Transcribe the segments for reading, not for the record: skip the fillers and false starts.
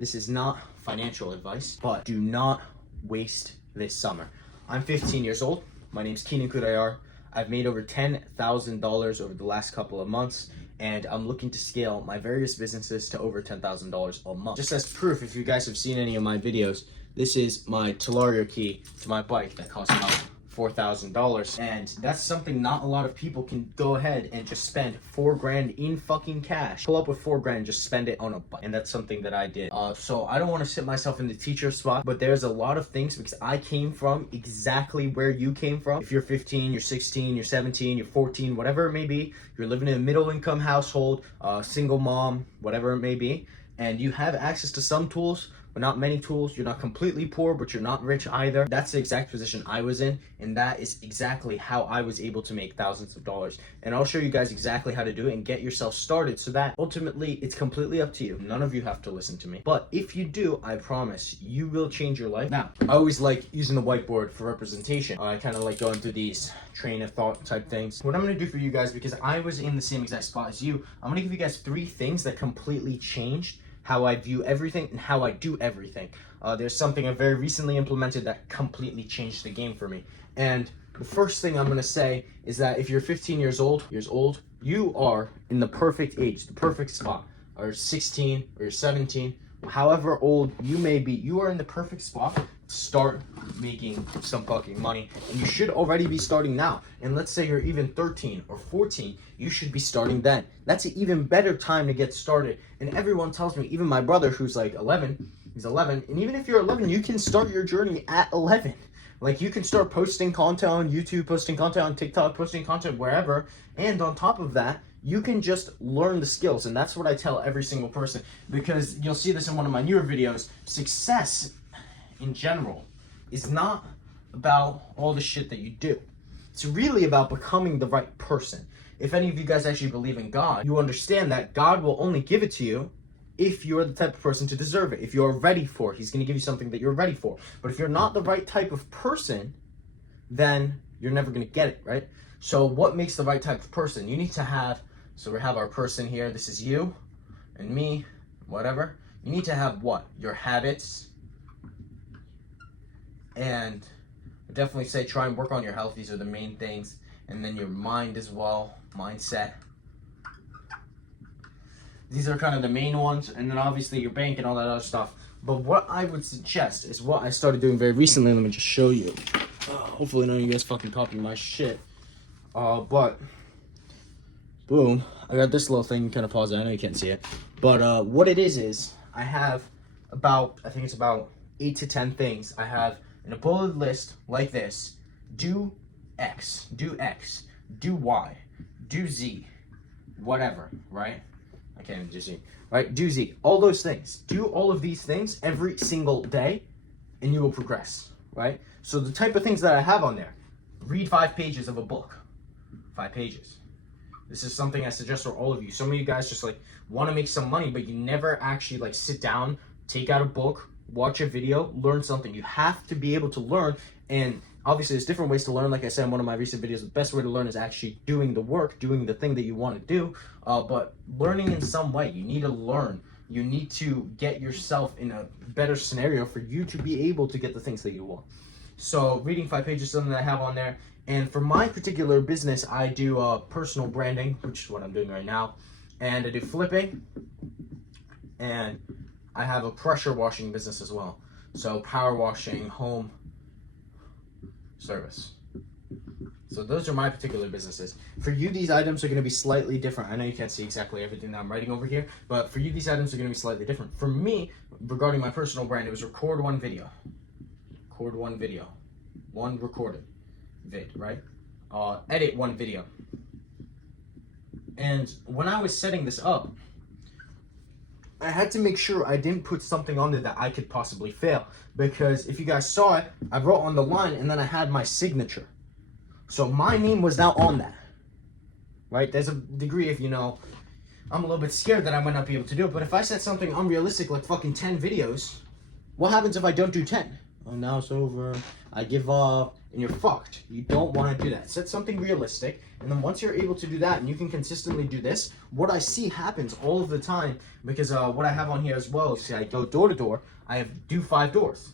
This is not financial advice, but do not waste this summer. I'm 15 years old. My name's Keenan Kudayar. I've made over $10,000 over the last couple of months, and I'm looking to scale my various businesses to over $10,000 a month. Just as proof, if you guys have seen any of my videos, this is my Telario key to my bike that costs about $4,000, and that's something not a lot of people can go ahead and just spend $4 grand in fucking cash. Pull up with $4 grand, just spend it on a bike, and that's something that I did. So I don't want to sit myself in the teacher spot, but there's a lot of things because I came from exactly where you came from. If you're 15, you're 16, you're 17, you're 14, whatever it may be, you're living in a middle income household, single mom, whatever it may be, and you have access to some tools, but not many tools. You're not completely poor, but you're not rich either. That's the exact position I was in, and that is exactly how I was able to make thousands of dollars. And I'll show you guys exactly how to do it and get yourself started, so that ultimately it's completely up to you. None of you have to listen to me, but if you do, I promise you will change your life. Now, I always like using the whiteboard for representation. I kind of like going through these train of thought type things. What I'm going to do for you guys, because I was in the same exact spot as you, I'm going to give you guys 3 things that completely changed how I view everything and how I do everything. There's something I very recently implemented that completely changed the game for me. And the first thing I'm gonna say is that if you're 15 years old, you are in the perfect age, the perfect spot. Or 16, or you're 17, however old you may be, you are in the perfect spot to start making some fucking money. And you should already be starting now. And let's say you're even 13 or 14, you should be starting then. That's an even better time to get started. And everyone tells me, even my brother who's like 11, he's 11, and even if you're 11, you can start your journey at 11. Like, you can start posting content on YouTube, posting content on TikTok, posting content wherever, and on top of that, you can just learn the skills. And that's what I tell every single person, because you'll see this in one of my newer videos. Success in general is not about all the shit that you do. It's really about becoming the right person. If any of you guys actually believe in God, you understand that God will only give it to you if you're the type of person to deserve it. If you're ready for it, he's going to give you something that you're ready for. But if you're not the right type of person, then you're never going to get it, right? So what makes the right type of person? You need to have, so we have our person here. This is you and me, whatever. You need to have what? Your habits. And I definitely say try and work on your health. These are the main things. And then your mind as well, mindset. These are kind of the main ones, and then obviously your bank and all that other stuff. But what I would suggest is what I started doing very recently. Let me just show you. Hopefully none of you guys fucking copy my shit. But boom, I got this little thing. Kind of pause it. I know you can't see it, but what it is I have about, I think it's about 8 to 10 things I have in a bullet list like this. Do X, do X, do Y, do Z, whatever, right? I can't even just see, right? Do Z, all those things. Do all of these things every single day, and you will progress, right? So the type of things that I have on there: read 5 pages of a book, 5 pages. This is something I suggest for all of you. Some of you guys just like want to make some money, but you never actually like sit down, take out a book, watch a video, learn something. You have to be able to learn, and obviously there's different ways to learn. Like I said in one of my recent videos, the best way to learn is actually doing the work, doing the thing that you want to do, but learning in some way. You need to learn. You need to get yourself in a better scenario for you to be able to get the things that you want. So reading 5 pages is something that I have on there. And for my particular business, I do personal branding, which is what I'm doing right now, and I do flipping, and I have a pressure washing business as well. So power washing, home service. So those are my particular businesses. For you, these items are going to be slightly different. I know you can't see exactly everything that I'm writing over here, but for you, these items are going to be slightly different. For me, regarding my personal brand, it was record 1 video. Record 1 video. 1 recorded vid, right? Edit 1 video. And when I was setting this up, I had to make sure I didn't put something on there that I could possibly fail. Because if you guys saw it, I wrote on the line and then I had my signature. So my name was now on that. Right? There's a degree of, I'm a little bit scared that I might not be able to do it. But if I said something unrealistic like fucking 10 videos, what happens if I don't do 10? oh, now it's over, I give up, and you're fucked. You don't want to do that. Set something realistic, and then once you're able to do that and you can consistently do this, what I see happens all of the time, because what I have on here as well is, I go door to door, do 5 doors.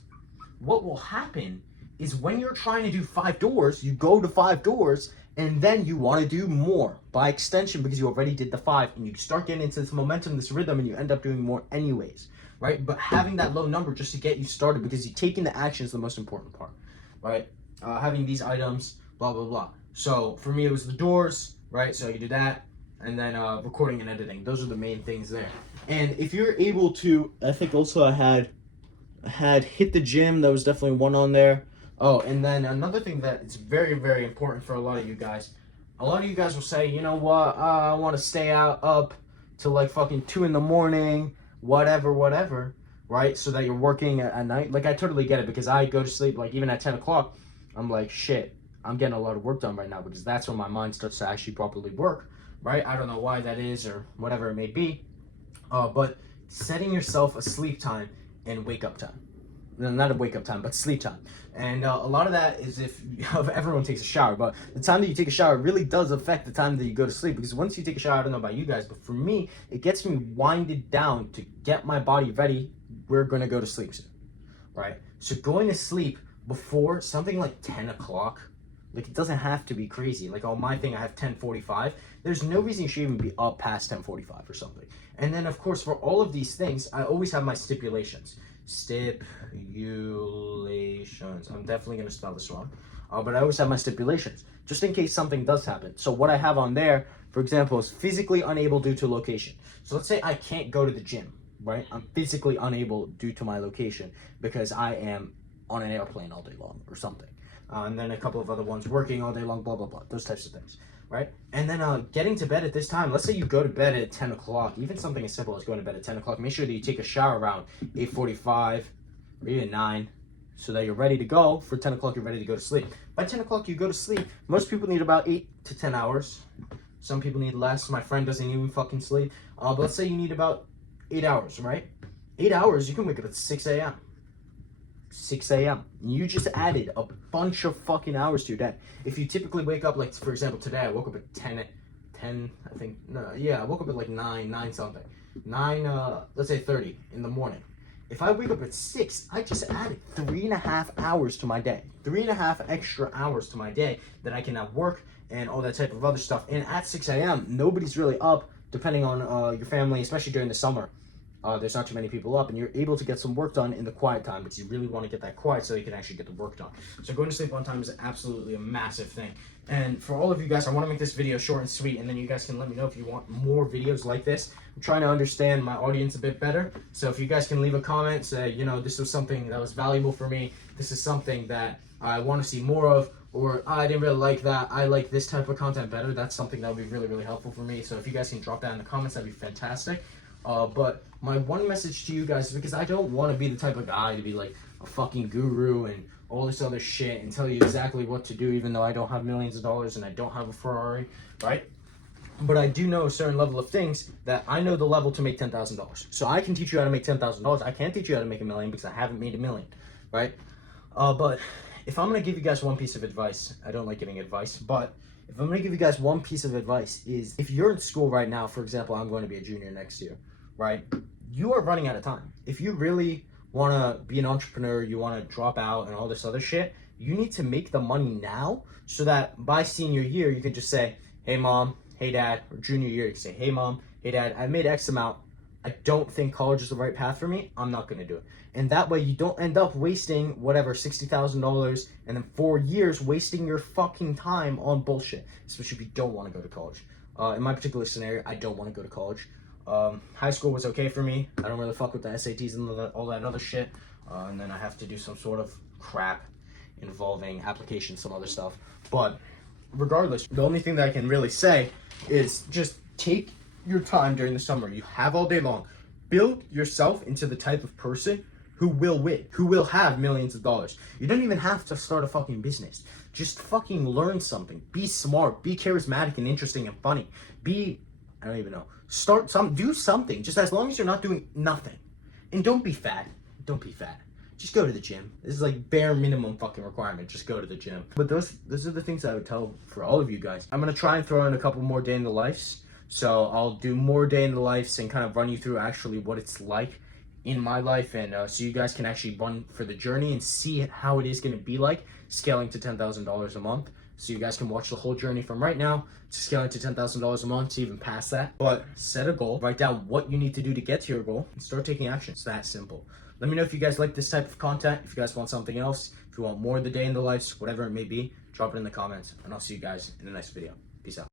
What will happen is when you're trying to do 5 doors, you go to 5 doors, and then you want to do more by extension because you already did the 5, and you start getting into this momentum, this rhythm, and you end up doing more anyways, right? But having that low number just to get you started, because you taking the action is the most important part, right? Having these items, blah, blah, blah. So for me, it was the doors, right? So you do that, and then recording and editing. Those are the main things there. And if you're able to, I think also I had hit the gym. That was definitely one on there. Oh, and then another thing that is very, very important for a lot of you guys. A lot of you guys will say, you know what, I want to stay up till like fucking 2 in the morning, whatever, right? So that you're working at night. Like, I totally get it, because I go to sleep, like, even at 10 o'clock, I'm like, shit, I'm getting a lot of work done right now, because that's when my mind starts to actually properly work, right? I don't know why that is or whatever it may be. But setting yourself a sleep time and wake up time. Not a wake up time, but sleep time. And a lot of that is if everyone takes a shower, but the time that you take a shower really does affect the time that you go to sleep, because once you take a shower, I don't know about you guys, but for me, it gets me winded down to get my body ready. We're going to go to sleep soon, right? So going to sleep before something like 10 o'clock, like, it doesn't have to be crazy. Like, on my thing, I have 10:45. There's no reason you should even be up past 10:45 or something. And then, of course, for all of these things, I always have my stipulations. Stipulations. I'm definitely going to spell this wrong. But I always have my stipulations, just in case something does happen. So what I have on there, for example, is physically unable due to location. So let's say I can't go to the gym, right? I'm physically unable due to my location because I am on an airplane all day long or something. And then a couple of other ones, working all day long, blah, blah, blah, those types of things, right? And then getting to bed at this time, let's say you go to bed at 10 o'clock, even something as simple as going to bed at 10 o'clock, make sure that you take a shower around 8:45 or even 9, so that you're ready to go. For 10 o'clock, you're ready to go to sleep. By 10 o'clock, you go to sleep. Most people need about 8 to 10 hours. Some people need less. My friend doesn't even fucking sleep. But let's say you need about 8 hours, right? 8 hours, you can wake up at 6 a.m. 6 a.m. You just added a bunch of fucking hours to your day. If you typically wake up, like, for example, today I woke up at 10, I think, no, yeah, I woke up at like 9 something. 9, let's say 30 in the morning. If I wake up at 6, I just added 3.5 hours to my day. 3.5 extra hours to my day that I can have work and all that type of other stuff. And at 6 a.m., nobody's really up, depending on your family, especially during the summer. There's not too many people up, and you're able to get some work done in the quiet time, because you really want to get that quiet so you can actually get the work done. So going to sleep on time is absolutely a massive thing. And for all of you guys, I want to make this video short and sweet, and then you guys can let me know if you want more videos like this. I'm trying to understand my audience a bit better, so if you guys can leave a comment, say, you know, this was something that was valuable for me, this is something that I want to see more of, or I didn't really like that, I like this type of content better, that's something that would be really, really helpful for me. So if you guys can drop that in the comments, that'd be fantastic. But my one message to you guys is, because I don't want to be the type of guy to be like a fucking guru and all this other shit and tell you exactly what to do, even though I don't have millions of dollars and I don't have a Ferrari, right? But I do know a certain level of things that I know the level to make $10,000. So I can teach you how to make $10,000. I can't teach you how to make $1 million because I haven't made $1 million, right? But if I'm going to give you guys one piece of advice, I don't like giving advice, but if I'm going to give you guys one piece of advice is, if you're in school right now, for example, I'm going to be a junior next year, right? You are running out of time. If you really want to be an entrepreneur, you want to drop out and all this other shit, you need to make the money now so that by senior year, you can just say, hey mom, hey dad, or junior year, you can say, hey mom, hey dad, I made X amount. I don't think college is the right path for me. I'm not going to do it. And that way you don't end up wasting whatever, $60,000 and then 4 years wasting your fucking time on bullshit, especially if you don't want to go to college. In my particular scenario, I don't want to go to college. High school was okay for me. I don't really fuck with the SATs and all that other shit. And then I have to do some sort of crap involving applications, some other stuff. But regardless, the only thing that I can really say is just take your time during the summer. You have all day long. Build yourself into the type of person who will win, who will have millions of dollars. You don't even have to start a fucking business. Just fucking learn something. Be smart. Be charismatic and interesting and funny. I don't even know. Do something. Just as long as you're not doing nothing. And don't be fat. Don't be fat. just go to the gym. This is like bare minimum fucking requirement. Just go to the gym. But those are the things I would tell for all of you guys. I'm gonna try and throw in a couple more day in the lives. So I'll do more day in the lives and kind of run you through actually what it's like in my life, and so you guys can actually run for the journey and see how it is going to be like scaling to $10,000 a month. So you guys can watch the whole journey from right now to scaling to $10,000 a month to even past that. But set a goal, write down what you need to do to get to your goal, and start taking action. It's that simple. Let me know if you guys like this type of content, if you guys want something else, if you want more of the day in the lives, whatever it may be, drop it in the comments, and I'll see you guys in the next video. Peace out.